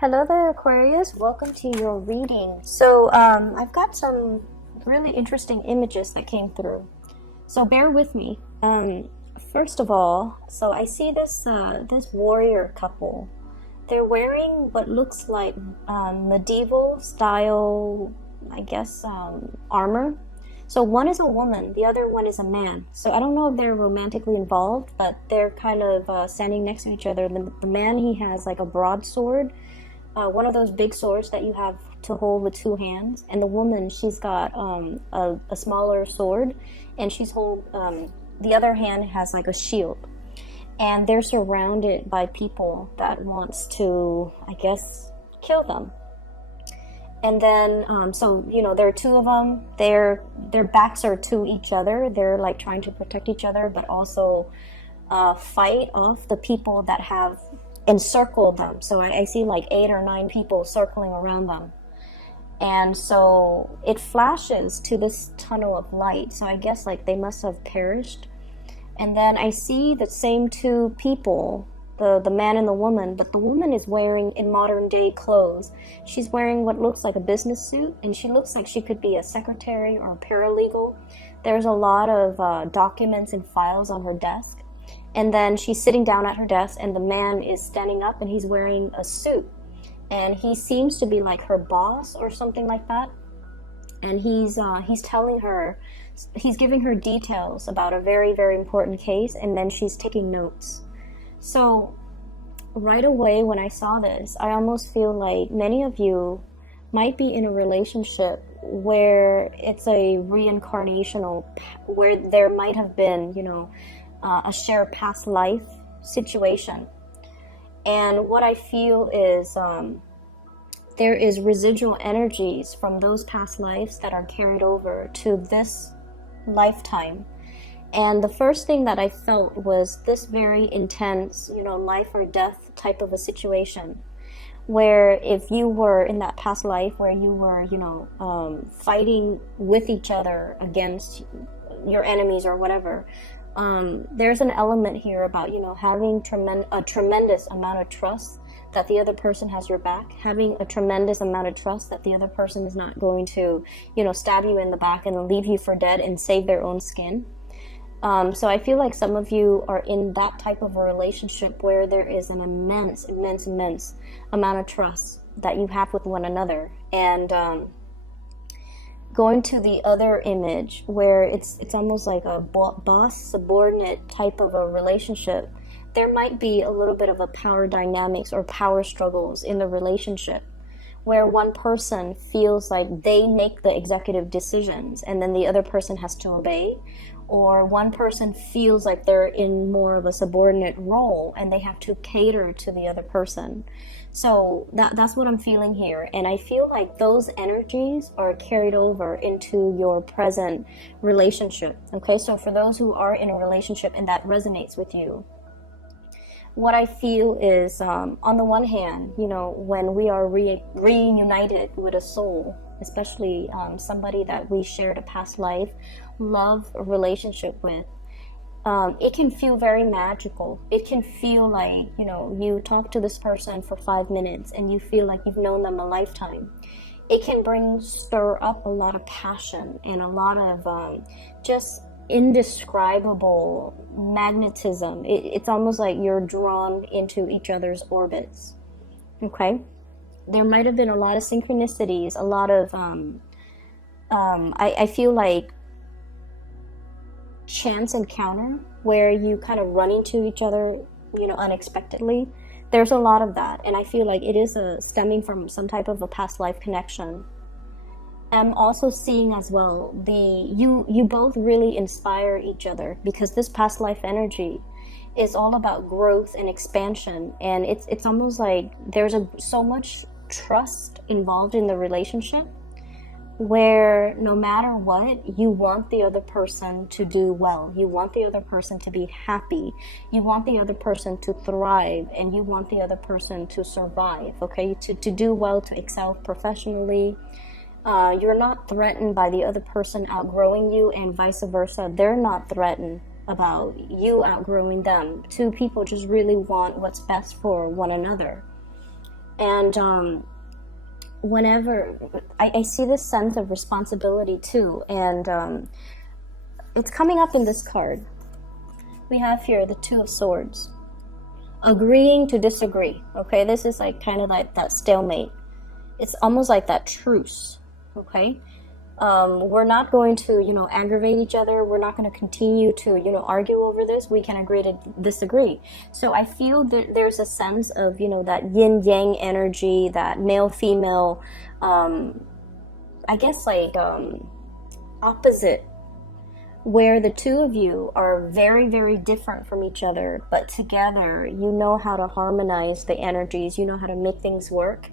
Hello there, Aquarius. Welcome to your reading. So I've got some really interesting images that came through. So bear with me. First of all, so I see this warrior couple. They're wearing what looks like medieval style, I guess, armor. So one is a woman, the other one is a man. So I don't know if they're romantically involved, but they're kind of standing next to each other. The man, he has like a broadsword. One of those big swords that you have to hold with two hands, and the woman, she's got a smaller sword, and the other hand has like a shield, and they're surrounded by people that wants to, I guess, kill them. And then so there are two of them. Their backs are to each other. They're like trying to protect each other, but also fight off the people that have encircled them. So I see like 8 or 9 people circling around them. And so it flashes to this tunnel of light. So I guess like they must have perished. And then I see the same 2 people, the man and the woman, but the woman is wearing in modern day clothes. She's wearing what looks like a business suit, and she looks like she could be a secretary or a paralegal. There's a lot of documents and files on her desk. And then she's sitting down at her desk, and the man is standing up, and he's wearing a suit. And he seems to be like her boss or something like that. And he's telling her, he's giving her details about a very, very important case, and then she's taking notes. So right away when I saw this, I almost feel like many of you might be in a relationship where it's a reincarnational, where there might have been, a shared past life situation. And what I feel is there is residual energies from those past lives that are carried over to this lifetime. And the first thing that I felt was this very intense, life or death type of a situation, where if you were in that past life where you were, fighting with each other against your enemies or whatever, there's an element here about, having a tremendous amount of trust that the other person has your back, having a tremendous amount of trust that the other person is not going to, stab you in the back and leave you for dead and save their own skin. So I feel like some of you are in that type of a relationship where there is an immense amount of trust that you have with one another. And going to the other image where it's almost like a boss subordinate type of a relationship, there might be a little bit of a power dynamics or power struggles in the relationship, where one person feels like they make the executive decisions and then the other person has to obey, or one person feels like they're in more of a subordinate role and they have to cater to the other person. So that's what I'm feeling here. And I feel like those energies are carried over into your present relationship. Okay, so for those who are in a relationship and that resonates with you, what I feel is, on the one hand, when we are reunited with a soul, especially somebody that we shared a past life, love, relationship with, it can feel very magical. It can feel like, you talk to this person for 5 minutes and you feel like you've known them a lifetime. It can stir up a lot of passion and a lot of just indescribable magnetism. It's almost like you're drawn into each other's orbits. Okay? There might have been a lot of synchronicities, a lot of, I feel like chance encounter where you kind of run into each other, unexpectedly. There's a lot of that, and I feel like it is stemming from some type of a past life connection. I'm also seeing as well you both really inspire each other, because this past life energy is all about growth and expansion, and it's almost like there's so much trust involved in the relationship, where no matter what, you want the other person to do well, you want the other person to be happy, you want the other person to thrive, and you want the other person to survive, okay, to do well, to excel professionally. You're not threatened by the other person outgrowing you, and vice versa. They're not threatened about you outgrowing them. 2 people just really want what's best for one another. And whenever I see this sense of responsibility too, and it's coming up in this card. We have here the Two of Swords. Agreeing to disagree. Okay, this is like kind of like that stalemate. It's almost like that truce. Okay, we're not going to, aggravate each other. We're not going to continue to, argue over this. We can agree to disagree. So I feel that there's a sense of, that yin yang energy, that male female, I guess like opposite, where the two of you are very, very different from each other, but together you know how to harmonize the energies, you know how to make things work.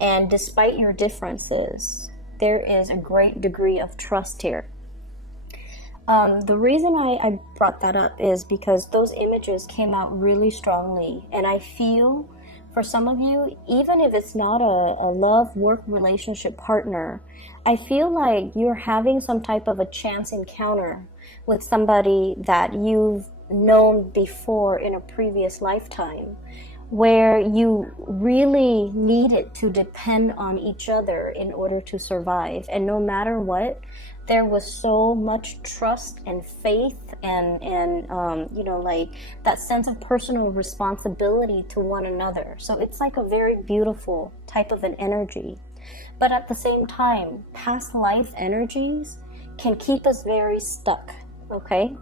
And despite your differences, there is a great degree of trust here. The reason I brought that up is because those images came out really strongly, and I feel for some of you, even if it's not a love work relationship partner, I feel like you're having some type of a chance encounter with somebody that you've known before in a previous lifetime, where you really needed to depend on each other in order to survive. And no matter what, there was so much trust and faith and like that sense of personal responsibility to one another. So it's like a very beautiful type of an energy. But at the same time, past life energies can keep us very stuck, okay?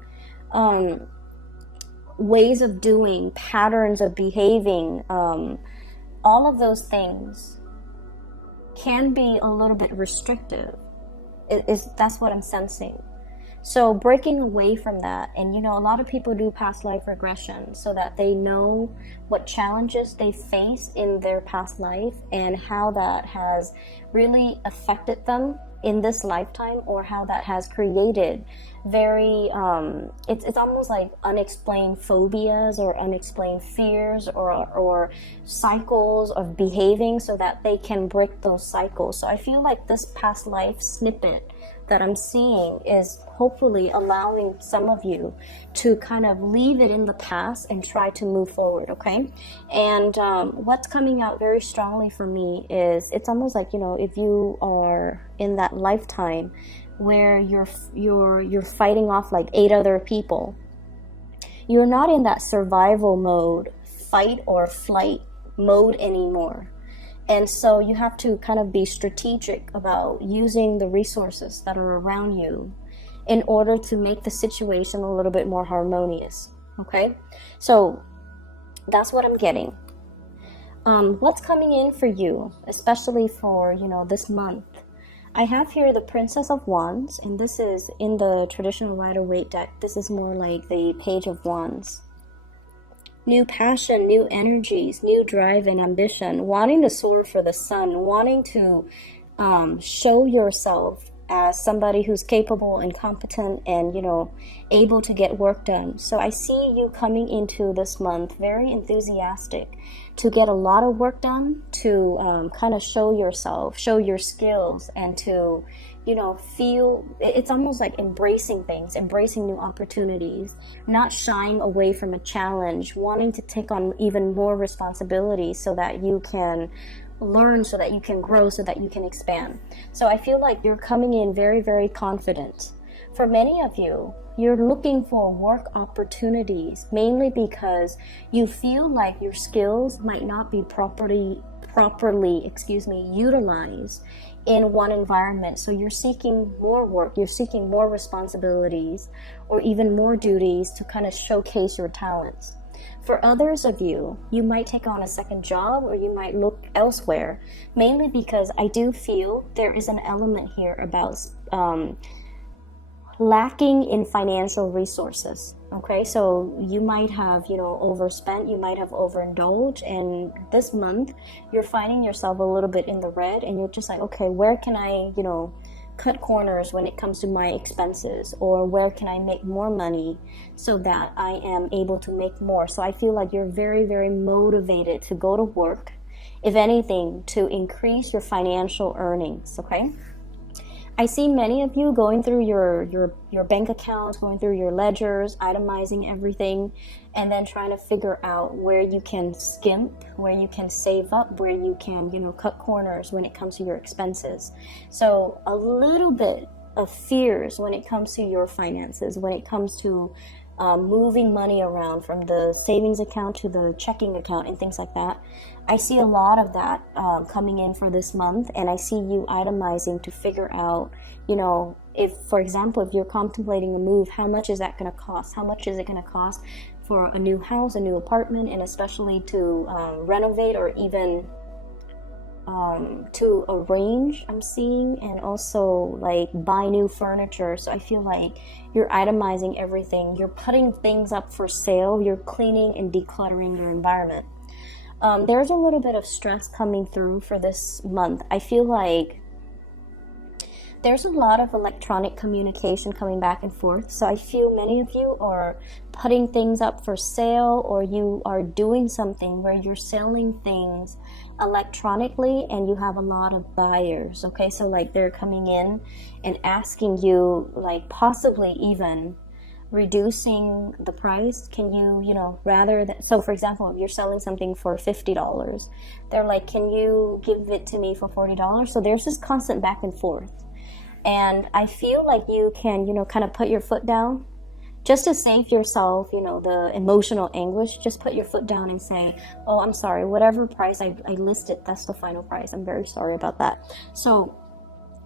Ways of doing, patterns of behaving, all of those things can be a little bit restrictive. That's what I'm sensing. So breaking away from that, and a lot of people do past life regression so that they know what challenges they faced in their past life and how that has really affected them in this lifetime, or how that has created very it's almost like unexplained phobias or unexplained fears or cycles of behaving, so that they can break those cycles. So I feel like this past life snippet that I'm seeing is hopefully allowing some of you to kind of leave it in the past and try to move forward, okay? And what's coming out very strongly for me is it's almost like, if you are in that lifetime where you're fighting off like 8 other people, you're not in that survival mode, fight or flight mode anymore. And so you have to kind of be strategic about using the resources that are around you in order to make the situation a little bit more harmonious, okay? So that's what I'm getting. What's coming in for you, especially for, this month? I have here the Princess of Wands, and this is in the traditional Rider-Waite deck. This is more like the Page of Wands. New passion, new energies, new drive and ambition, wanting to soar for the sun, wanting to show yourself as somebody who's capable and competent and, able to get work done. So I see you coming into this month very enthusiastic to get a lot of work done, to kind of show yourself, show your skills, and to, feel, it's almost like embracing things, embracing new opportunities, not shying away from a challenge, wanting to take on even more responsibility so that you can learn, so that you can grow, so that you can expand. So I feel like you're coming in very, very confident. For many of you, you're looking for work opportunities, mainly because you feel like your skills might not be properly utilized in one environment. So you're seeking more work, you're seeking more responsibilities, or even more duties to kind of showcase your talents. For others of you, you might take on a second job, or you might look elsewhere, mainly because I do feel there is an element here about lacking in financial resources. Okay, so you might have, overspent, you might have overindulged, and this month you're finding yourself a little bit in the red, and you're just like, okay, where can I, cut corners when it comes to my expenses, or where can I make more money so that I am able to make more? So I feel like you're very, very motivated to go to work, if anything, to increase your financial earnings, okay? I see many of you going through your bank accounts, going through your ledgers, itemizing everything, and then trying to figure out where you can skimp, where you can save up, where you can, cut corners when it comes to your expenses. So a little bit of fears when it comes to your finances, when it comes to moving money around from the savings account to the checking account and things like that. I see a lot of that coming in for this month, and I see you itemizing to figure out, if, for example, if you're contemplating a move, how much is that going to cost? How much is it going to cost for a new house, a new apartment, and especially to renovate or even to arrange, I'm seeing, and also like buy new furniture. So I feel like you're itemizing everything, you're putting things up for sale, you're cleaning and decluttering your environment. There's a little bit of stress coming through for this month. I feel like there's a lot of electronic communication coming back and forth. So I feel many of you are putting things up for sale, or you are doing something where you're selling things electronically and you have a lot of buyers. Okay, so like they're coming in and asking you, like possibly even reducing the price. Can you, rather than, so for example, if you're selling something for $50, they're like, can you give it to me for $40? So there's this constant back and forth. And I feel like you can, kind of put your foot down just to save yourself, the emotional anguish. Just put your foot down and say, oh, I'm sorry, whatever price I listed, that's the final price. I'm very sorry about that. So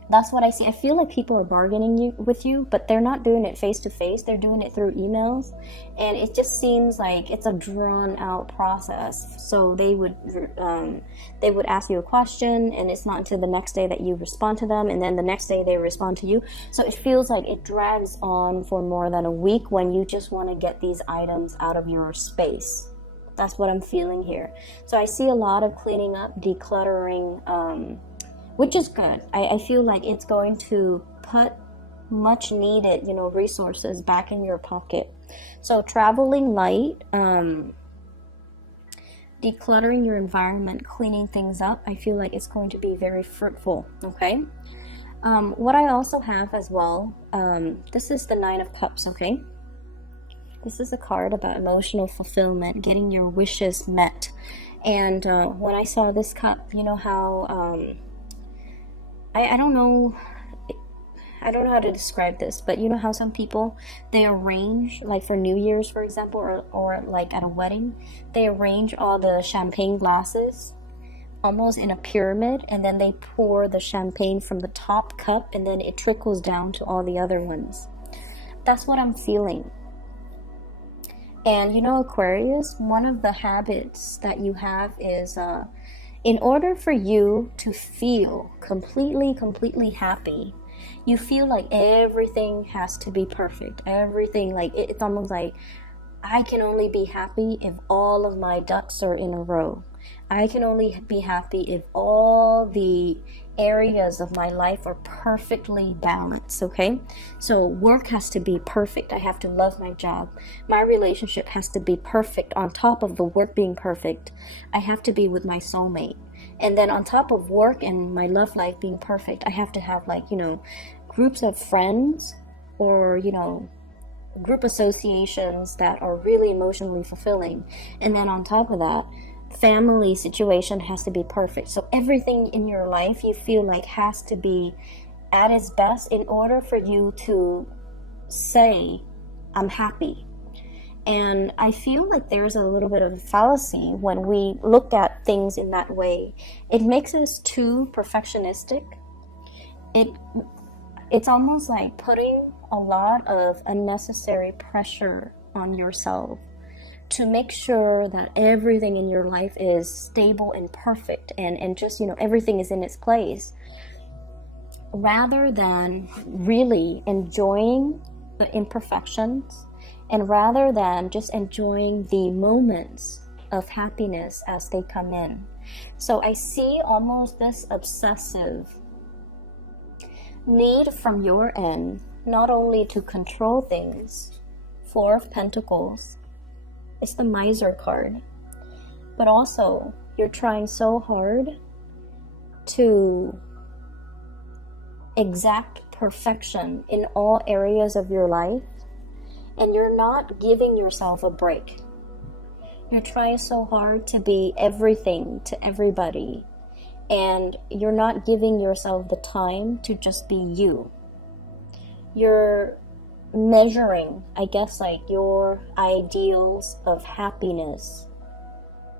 that's what I see. I feel like people are bargaining with you, but they're not doing it face to face. They're doing it through emails. And it just seems like it's a drawn out process. So they would ask you a question, and it's not until the next day that you respond to them, and then the next day they respond to you. So it feels like it drags on for more than a week when you just want to get these items out of your space. That's what I'm feeling here. So I see a lot of cleaning up, decluttering, which is good. I feel like it's going to put much needed, resources back in your pocket. So traveling light, decluttering your environment, cleaning things up, I feel like it's going to be very fruitful, okay? What I also have as well, this is the 9 of Cups, okay? This is a card about emotional fulfillment, getting your wishes met. And when I saw this cup, you know how... I don't know how to describe this, but you know how some people, they arrange, like for New Year's, for example, or like at a wedding, they arrange all the champagne glasses almost in a pyramid, and then they pour the champagne from the top cup, and then it trickles down to all the other ones. That's what I'm feeling. And Aquarius, one of the habits that you have is in order for you to feel completely happy, you feel like everything has to be perfect. Everything, like it's almost like I can only be happy if all of my ducks are in a row. I can only be happy if all the areas of my life are perfectly balanced, okay? So work has to be perfect. I have to love my job. My relationship has to be perfect. On top of the work being perfect, I have to be with my soulmate. And then on top of work and my love life being perfect, I have to have groups of friends or, group associations that are really emotionally fulfilling. And then on top of that, family situation has to be perfect. So everything in your life you feel like has to be at its best in order for you to say, I'm happy. And I feel like there's a little bit of a fallacy when we look at things in that way. It makes us too perfectionistic. It's almost like putting a lot of unnecessary pressure on yourself to make sure that everything in your life is stable and perfect and just, everything is in its place, rather than really enjoying the imperfections, and rather than just enjoying the moments of happiness as they come in. So I see almost this obsessive need from your end, not only to control things, 4 of Pentacles, it's the Miser card, but also you're trying so hard to exact perfection in all areas of your life, and you're not giving yourself a break. You're trying so hard to be everything to everybody, and you're not giving yourself the time to just be you. You're measuring, I guess, like your ideals of happiness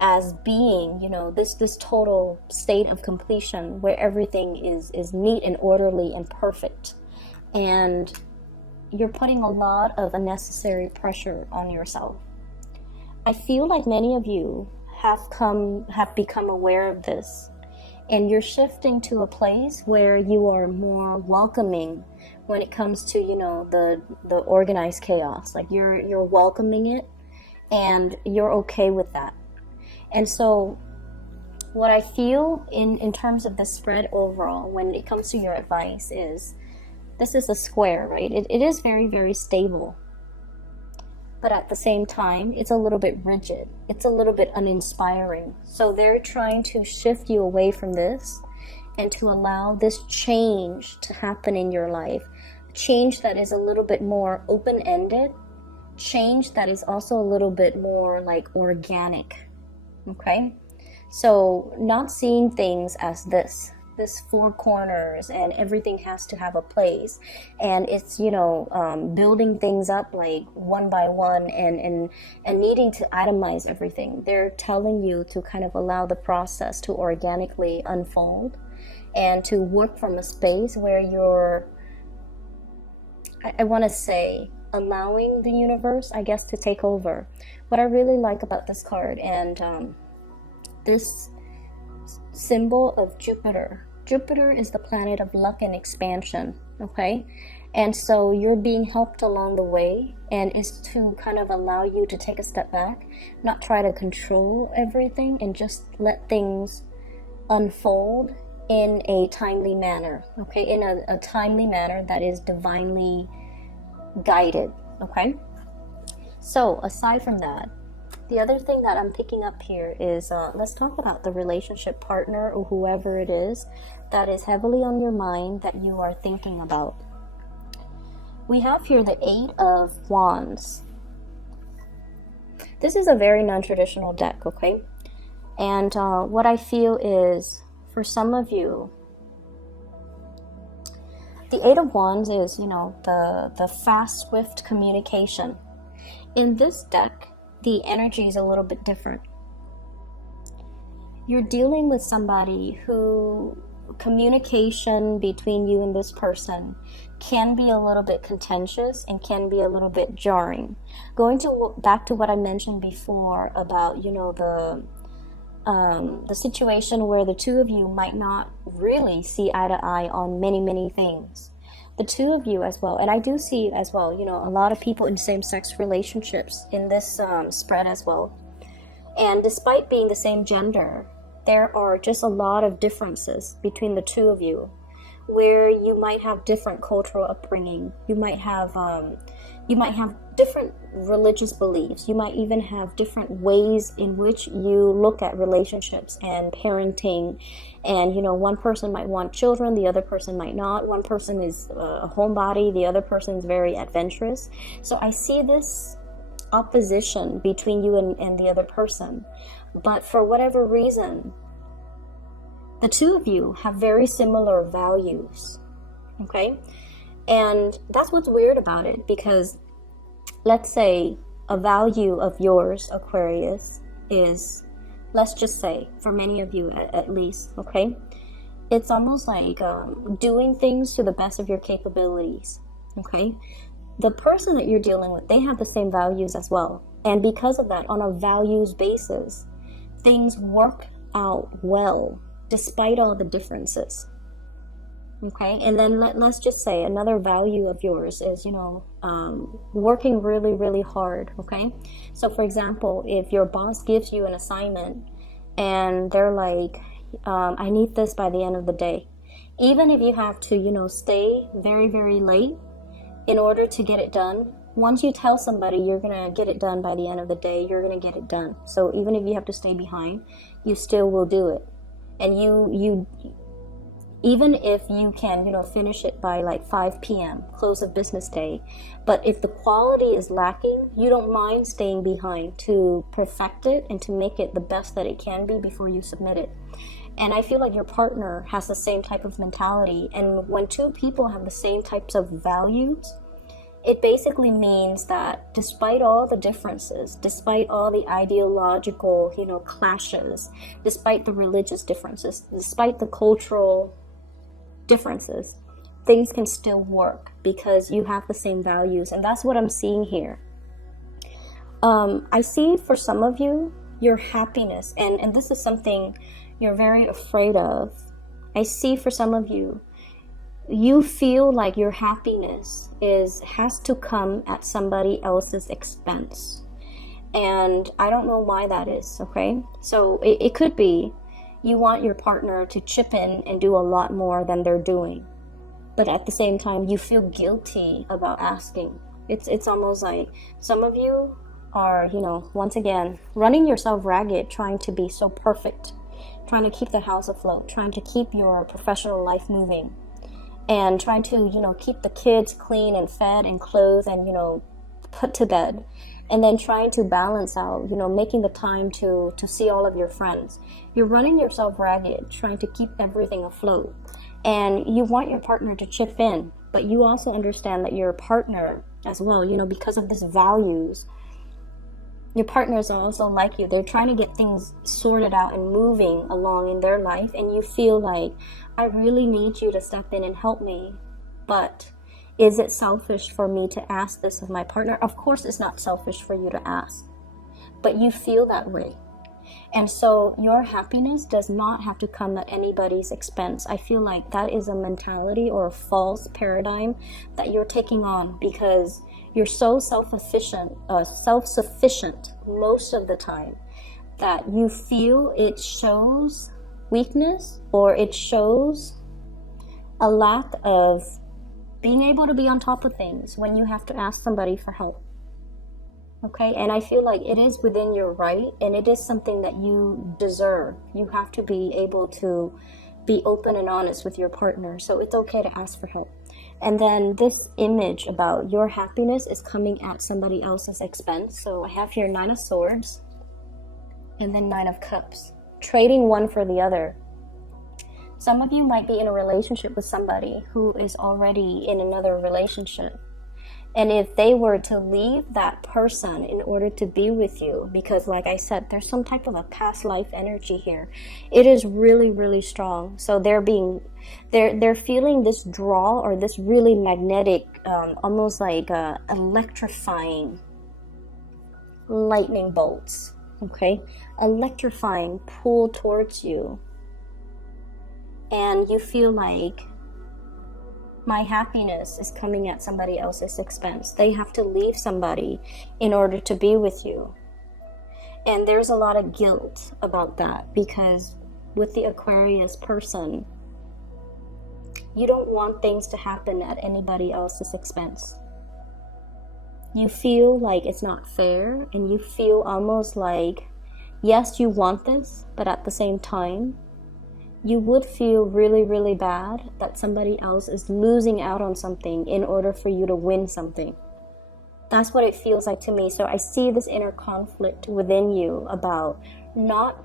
as being, you know, this total state of completion where everything is neat and orderly and perfect. And you're putting a lot of unnecessary pressure on yourself. I feel like many of you have become aware of this, and you're shifting to a place where you are more welcoming when it comes to, you know, the organized chaos. Like you're welcoming it, and you're okay with that. And so what I feel in terms of the spread overall when it comes to your advice is, this is a square, right? It is very, very stable. But at the same time, it's a little bit rigid. It's a little bit uninspiring. So they're trying to shift you away from this and to allow this change to happen in your life. Change that is a little bit more open-ended. Change that is also a little bit more like organic. Okay? So not seeing things as this four corners and everything has to have a place, and it's, you know, building things up like one by one and needing to itemize everything. They're telling you to kind of allow the process to organically unfold and to work from a space where you're, I want to say, allowing the universe, I guess, to take over. What I really like about this card and this symbol of Jupiter. Jupiter is the planet of luck and expansion, okay? And so you're being helped along the way, and is to kind of allow you to take a step back, not try to control everything, and just let things unfold in a timely manner, okay? In a timely manner that is divinely guided, okay? So aside from that, the other thing that I'm picking up here is, let's talk about the relationship partner or whoever it is that is heavily on your mind that you are thinking about. We have here the 8 of Wands. This is a very non-traditional deck, okay? And what I feel is, for some of you, the 8 of Wands is, you know, the fast, swift communication. In this deck, the energy is a little bit different. You're dealing with somebody who communication between you and this person can be a little bit contentious and can be a little bit jarring. Going back to what I mentioned before about, you know, the situation where the two of you might not really see eye to eye on many things. The two of you as well, and I do see as well, you know, a lot of people in same-sex relationships in this spread as well. And despite being the same gender, there are just a lot of differences between the two of you, where you might have different cultural upbringing, you might have different religious beliefs, you might even have different ways in which you look at relationships and parenting. And, you know, one person might want children, the other person might not. One person is a homebody, the other person is very adventurous. So I see this opposition between you and the other person. But for whatever reason, the two of you have very similar values, okay? And that's what's weird about it, because let's say a value of yours, Aquarius, is, let's just say, for many of you at least, okay? It's almost like doing things to the best of your capabilities, okay? The person that you're dealing with, they have the same values as well. And because of that, on a values basis, things work out well, despite all the differences. Okay, and then let's just say another value of yours is, you know, working really hard, okay? So for example, if your boss gives you an assignment and they're like, I need this by the end of the day. Even if you have to, you know, stay very late in order to get it done, once you tell somebody you're gonna get it done by the end of the day, you're gonna get it done. So even if you have to stay behind, you still will do it. And you even if you can, finish it by like 5 p.m., close of business day. But if the quality is lacking, you don't mind staying behind to perfect it and to make it the best that it can be before you submit it. And I feel like your partner has the same type of mentality. And when two people have the same types of values, it basically means that despite all the differences, despite all the ideological, clashes, despite the religious differences, despite the cultural differences, things can still work because you have the same values. And that's what I'm seeing here. I see for some of you, your happiness, and this is something you're very afraid of. I see for some of you, you feel like your happiness has to come at somebody else's expense. And I don't know why that is, okay? So it could be you want your partner to chip in and do a lot more than they're doing. But at the same time, you feel guilty about asking. It's almost like some of you are, once again, running yourself ragged, trying to be so perfect, trying to keep the house afloat, trying to keep your professional life moving, and trying to, keep the kids clean and fed and clothed and, put to bed. And then trying to balance out, making the time to see all of your friends. You're running yourself ragged, trying to keep everything afloat. And you want your partner to chip in, but you also understand that your partner as well, because of these values, your partners are also like you. They're trying to get things sorted out and moving along in their life. And you feel like, I really need you to step in and help me. But is it selfish for me to ask this of my partner? Of course it's not selfish for you to ask. But you feel that way. And so your happiness does not have to come at anybody's expense. I feel like that is a mentality or a false paradigm that you're taking on because you're so self-sufficient most of the time that you feel it shows weakness or it shows a lack of being able to be on top of things when you have to ask somebody for help. Okay, and I feel like it is within your right and it is something that you deserve. You have to be able to be open and honest with your partner, so it's okay to ask for help. And then this image about your happiness is coming at somebody else's expense. So I have here 9 of Swords and then 9 of Cups, trading one for the other. Some of you might be in a relationship with somebody who is already in another relationship. And if they were to leave that person in order to be with you, because like I said, there's some type of a past life energy here. It is really, really strong. So they're feeling this draw or this really magnetic, almost like electrifying lightning bolts. Okay, electrifying pull towards you, and you feel like, my happiness is coming at somebody else's expense. They have to leave somebody in order to be with you. And there's a lot of guilt about that because with the Aquarius person, you don't want things to happen at anybody else's expense. You feel like it's not fair and you feel almost like, yes, you want this, but at the same time, you would feel really, really bad that somebody else is losing out on something in order for you to win something. That's what it feels like to me. So I see this inner conflict within you about not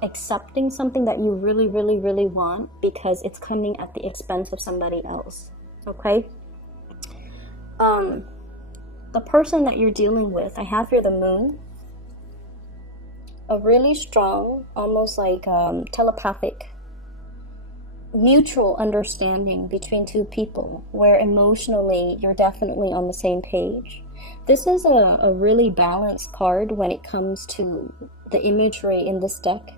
accepting something that you really, really, really want because it's coming at the expense of somebody else. Okay? The person that you're dealing with, I have here the Moon. A really strong, almost like telepathic, mutual understanding between two people where emotionally you're definitely on the same page. This is a really balanced card when it comes to the imagery in this deck.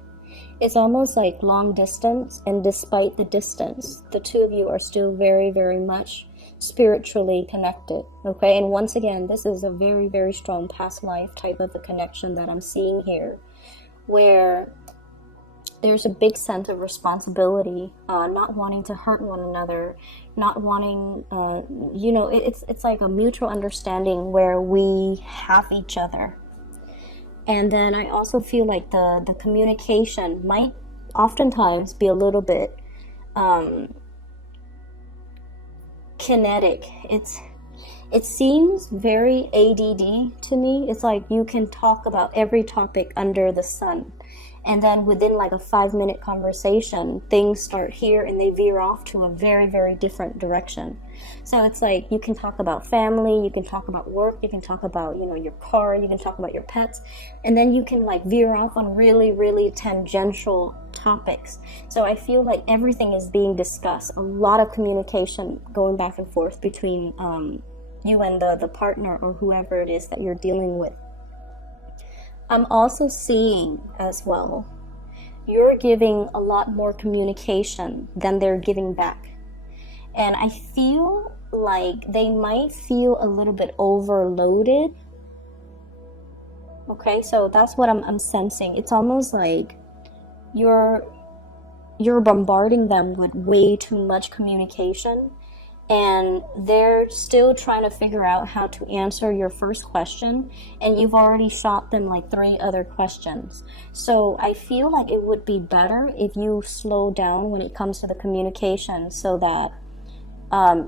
It's almost like long distance, and despite the distance, the two of you are still very, very much spiritually connected. Okay, and once again, this is a very, very strong past life type of a connection that I'm seeing here, where there's a big sense of responsibility, not wanting to hurt one another, not wanting, it's like a mutual understanding where we have each other. And then I also feel like the communication might oftentimes be a little bit kinetic. It seems very ADD to me. It's like you can talk about every topic under the sun. And then within like a 5-minute conversation, things start here and they veer off to a very, very different direction. So it's like you can talk about family, you can talk about work, you can talk about, your car, you can talk about your pets, and then you can like veer off on really, really tangential topics. So I feel like everything is being discussed. A lot of communication going back and forth between you and the partner or whoever it is that you're dealing with. I'm also seeing as well, you're giving a lot more communication than they're giving back. And I feel like they might feel a little bit overloaded. Okay, so that's what I'm sensing. It's almost like you're bombarding them with way too much communication, and they're still trying to figure out how to answer your first question, and you've already shot them like 3 other questions. So I feel like it would be better if you slow down when it comes to the communication, so that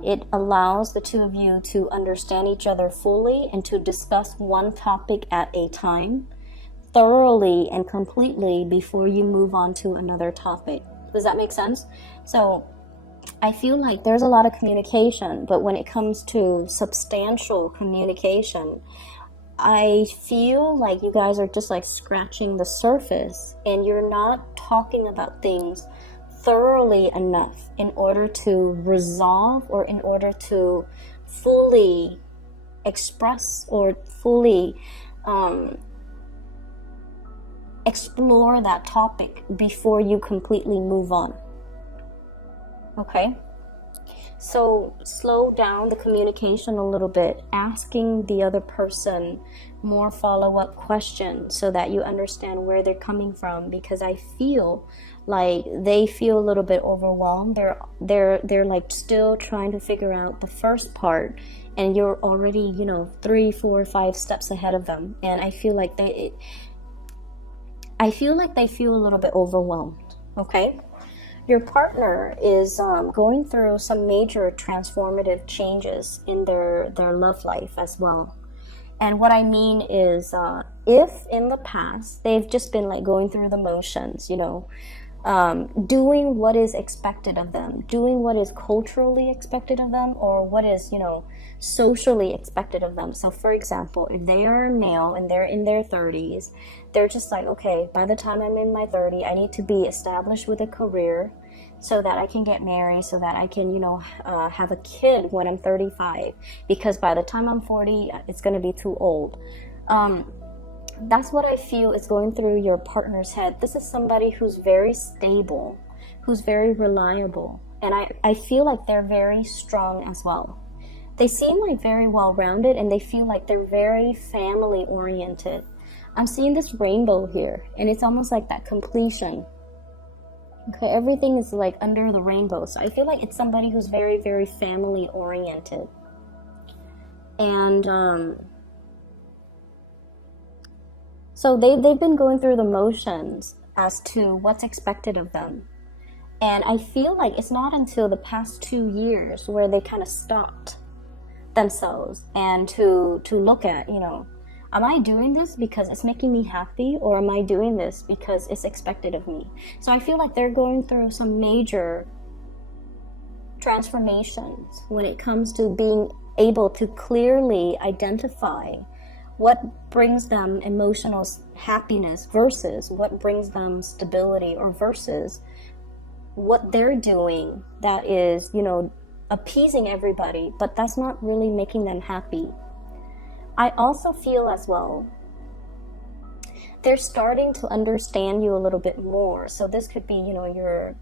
it allows the two of you to understand each other fully and to discuss one topic at a time, thoroughly and completely, before you move on to another topic. Does that make sense? So I feel like there's a lot of communication, but when it comes to substantial communication, I feel like you guys are just like scratching the surface, and you're not talking about things thoroughly enough in order to resolve, or in order to fully express or fully explore that topic before you completely move on. Okay, so slow down the communication a little bit, asking the other person more follow-up questions so that you understand where they're coming from, because I feel like they feel a little bit overwhelmed. They're like still trying to figure out the first part, and you're already 3, 4, 5 steps ahead of them, and I feel like they feel a little bit overwhelmed. Okay. Your partner is going through some major transformative changes in their love life as well. And what I mean is, if in the past they've just been like going through the motions, doing what is expected of them, doing what is culturally expected of them, or what is, socially expected of them. So for example, if they are a male and they're in their 30s, they're just like, okay, by the time I'm in my 30s, I need to be established with a career so that I can get married, so that I can, have a kid when I'm 35, because by the time I'm 40, it's going to be too old. That's what I feel is going through your partner's head. This is somebody who's very stable, who's very reliable, and I feel like they're very strong as well. They seem like very well-rounded, and they feel like they're very family-oriented. I'm seeing this rainbow here, and it's almost like that completion. Okay, everything is like under the rainbow. So I feel like it's somebody who's very, very family-oriented. And so they've been going through the motions as to what's expected of them. And I feel like it's not until the past 2 years where they kind of stopped themselves and to look at, am I doing this because it's making me happy, or am I doing this because it's expected of me? So I feel like they're going through some major transformations when it comes to being able to clearly identify what brings them emotional happiness versus what brings them stability, or versus what they're doing that is, appeasing everybody, but that's not really making them happy. I also feel as well, they're starting to understand you a little bit more. So this could be, your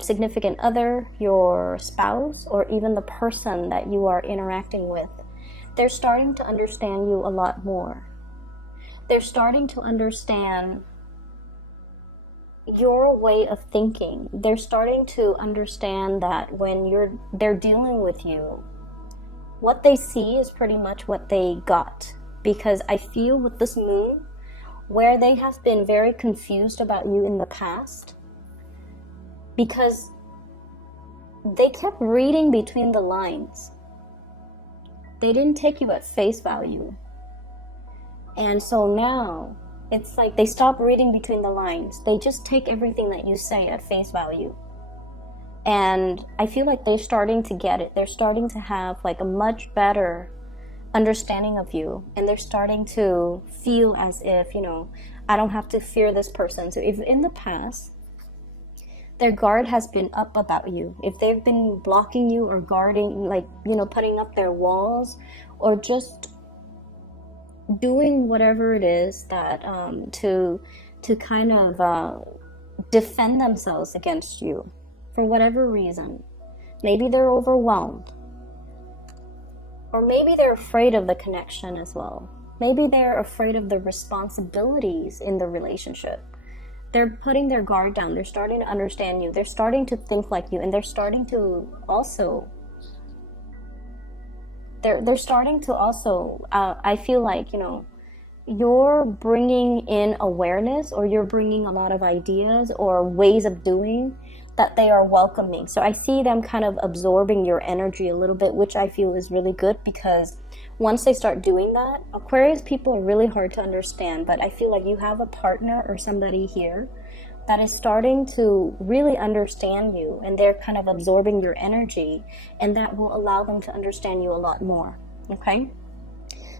significant other, your spouse, or even the person that you are interacting with. They're starting to understand you a lot more. They're starting to understand your way of thinking. They're starting to understand that when they're dealing with you, what they see is pretty much what they got. Because I feel with this moon, where they have been very confused about you in the past, because they kept reading between the lines. They didn't take you at face value. And so now it's like they stop reading between the lines. They just take everything that you say at face value. And I feel like they're starting to get it. They're starting to have like a much better understanding of you. And they're starting to feel as if, you know, I don't have to fear this person. So if in the past, their guard has been up about you, if they've been blocking you or guarding, like, you know, putting up their walls or just doing whatever it is that to kind of defend themselves against you for whatever reason. Maybe they're overwhelmed, or maybe they're afraid of the connection as well. Maybe they're afraid of the responsibilities in the relationship. They're putting their guard down. They're starting to understand you. They're starting to think like you, and they're starting to also I feel like, you know, you're bringing in awareness, or you're bringing a lot of ideas or ways of doing that they are welcoming. So I see them kind of absorbing your energy a little bit, which I feel is really good, because once they start doing that, Aquarius people are really hard to understand, but I feel like you have a partner or somebody here that is starting to really understand you, and they're kind of absorbing your energy, and that will allow them to understand you a lot more. Okay?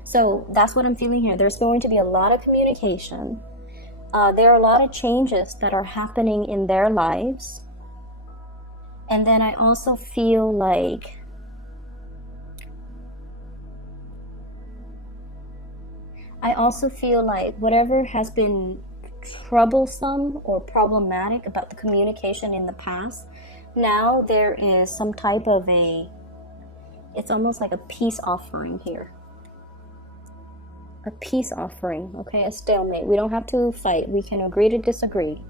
So that's what I'm feeling here. There's going to be a lot of communication. There are a lot of changes that are happening in their lives. And then I also feel like whatever has been troublesome or problematic about the communication in the past, now there is some type of it's almost like a peace offering here. A peace offering, okay? A stalemate. We don't have to fight. We can agree to disagree.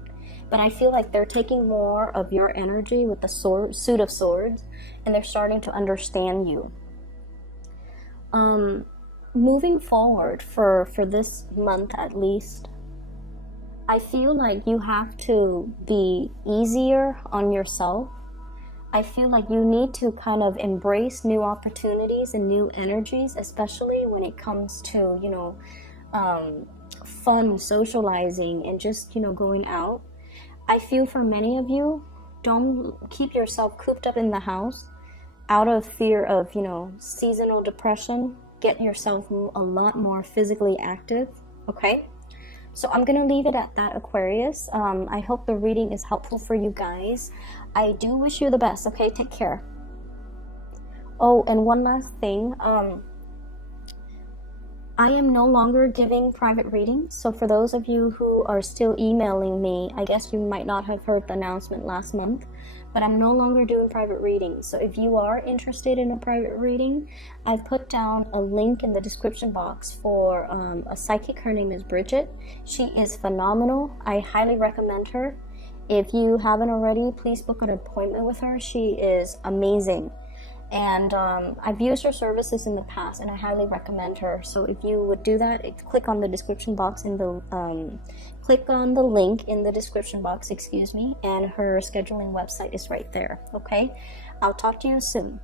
But I feel like they're taking more of your energy with the suit of swords, and they're starting to understand you. Moving forward for this month at least, I feel like you have to be easier on yourself. I feel like you need to kind of embrace new opportunities and new energies, especially when it comes to, you know, fun, socializing, and just, you know, going out. I feel for many of you, don't keep yourself cooped up in the house out of fear of, you know, seasonal depression. Get yourself a lot more physically active, okay? So I'm going to leave it at that, Aquarius. I hope the reading is helpful for you guys. I do wish you the best, okay? Take care. Oh, and one last thing. I am no longer giving private readings. So for those of you who are still emailing me, I guess you might not have heard the announcement last month, but I'm no longer doing private readings. So if you are interested in a private reading, I've put down a link in the description box for a psychic. Her name is Bridget. She is phenomenal. I highly recommend her. If you haven't already, please book an appointment with her. She is amazing. And I've used her services in the past, and I highly recommend her. So if you would do that, click on the description box in the click on the link in the description box, and her scheduling website is right there. Okay, I'll talk to you soon.